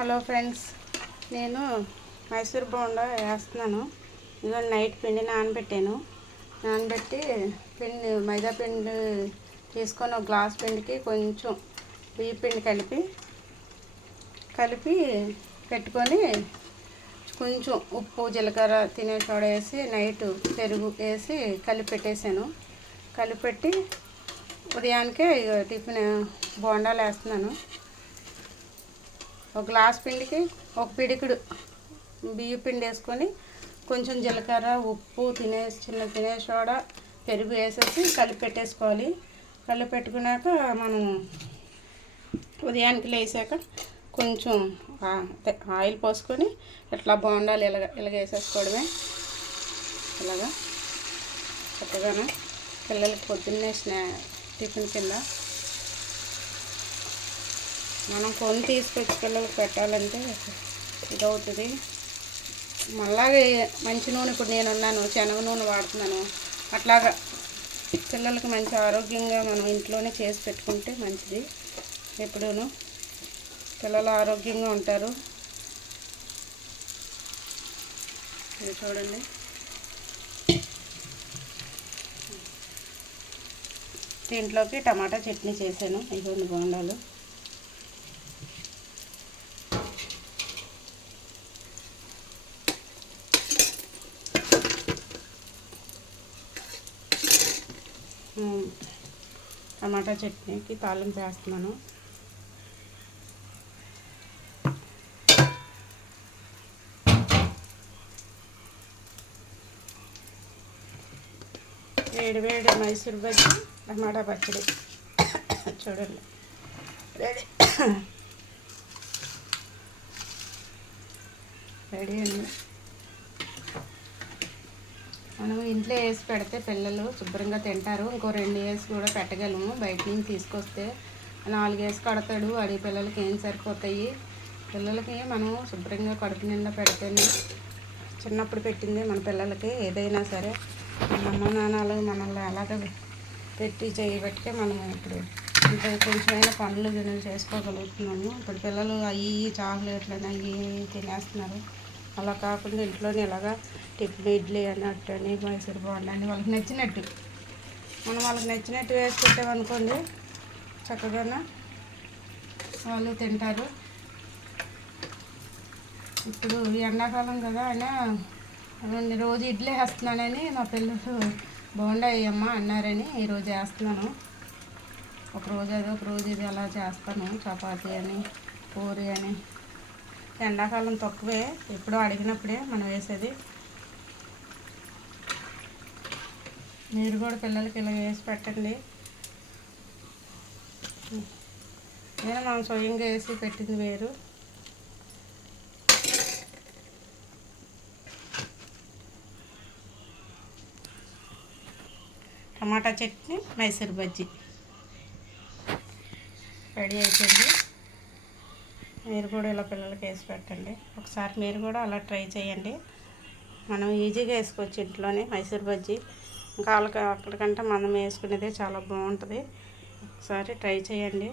Hello friends, నేను మైసూర్ బోండా వేస్తున్నాను. ఇదిగో నైట్ పిండి నానబెట్టి మైదా పిండి తీసుకొని ఒక గ్లాస్ పిండికి కొంచెం బియ్య పిండి కలిపి పెట్టుకొని కొంచెం ఉప్పు జీలకర్ర తినే సోడా వేసి నైట్ పెరుగు వేసి కలిపి పెట్టేశాను. కలిపెట్టి ఉదయానికే టిఫిన్ బోండాలు వేస్తున్నాను. ఒక గ్లాస్ పిండికి ఒక పిడికిడు బియ్య పిండి వేసుకొని కొంచెం జీలకర్ర ఉప్పు చిన్న తినే సోడా పెరుగు వేసేసి కలిపి పెట్టేసుకోవాలి. కలిపి పెట్టుకున్నాక మనం ఉదయానికి లేసాక కొంచెం ఆయిల్ పోసుకొని ఇట్లా బోండాలు ఇలాగ వేసేసుకోవడమే. ఇలాగా చక్కగానే పిల్లలకి పొద్దున్నే టిఫిన్ కింద మనం కొని తీసుకొచ్చి పిల్లలకు పెట్టాలంటే ఇదవుతుంది. మళ్ళాగే మంచి నూనె, ఇప్పుడు నేను ఉన్నాను శనగ నూనె వాడుతున్నాను. అట్లాగా పిల్లలకి మంచి ఆరోగ్యంగా మనం ఇంట్లోనే చేసి పెట్టుకుంటే మంచిది. ఎప్పుడూను పిల్లలు ఆరోగ్యంగా ఉంటారు. ఇది చూడండి, దీంట్లోకి టమాటా చట్నీ చేశాను. ఇవన్నీ బోండాలు టమాటా చట్నీకి తాలింపు వేస్తున్నాను. వేడి మైసూర్ బజ్జీ టమాటా పచ్చడి చూడండి రెడీ అండి. మనం ఇంట్లో వేసి పెడితే పిల్లలు శుభ్రంగా తింటారు. ఇంకో 2 వేసి కూడా పెట్టగలము. బయట నుంచి తీసుకొస్తే 4 వేసి కడతాడు. వాడి పిల్లలకి ఏం సరిపోతాయి. పిల్లలకి మనం శుభ్రంగా కడుపు నిండా పెడితేనే చిన్నప్పుడు పెట్టింది మన పిల్లలకి ఏదైనా సరే. అమ్మ నాన్నలు మనల్ని అలాగ పెట్టి చేయబట్టే మనం ఇప్పుడు ఇంకా కొంచెమైనా పనులు చేసుకోగలుగుతున్నాము. ఇప్పుడు పిల్లలు అవి చాక్లెట్లని అవి తినేస్తున్నారు. అలా కాకుండా ఇంట్లోనే ఇలాగా టిఫిన్ ఇడ్లీ అన్నట్టు మైసూర్ బోండా అని వాళ్ళకి నచ్చినట్టు వేసి పెట్టామనుకోండి, చక్కగా వాళ్ళు తింటారు. ఇప్పుడు ఎండాకాలం కదా అయినా రోజు ఇడ్లీ వేస్తున్నానని మా పిల్లలు బోండా వేయమ్మా అన్నారని ఈరోజు వేస్తున్నాను. ఒకరోజు అది ఒకరోజు ఇది అలా చేస్తాను. చపాతీ అని పూరి అని ఎండాకాలం తక్కువే, ఎప్పుడో అడిగినప్పుడే మనం వేసేది. మీరు కూడా పిల్లలకి ఇలా వేసి పెట్టండి. నేను మనం స్వయంగా వేసి పెట్టింది వేరు. టమాటా చట్నీ మైసూర్ బజ్జీ రెడీ అయిపోయింది. మీరు కూడా ఇలా పిల్లలకి వేసి పెట్టండి. ఒకసారి మీరు కూడా అలా ట్రై చేయండి. మనం ఈజీగా వేసుకోవచ్చు ఇంట్లోనే మైసూర్ బజ్జీ. ఇంకా అక్కడికంటే మనం వేసుకునేదే చాలా బాగుంటుంది. ఒకసారి ట్రై చేయండి.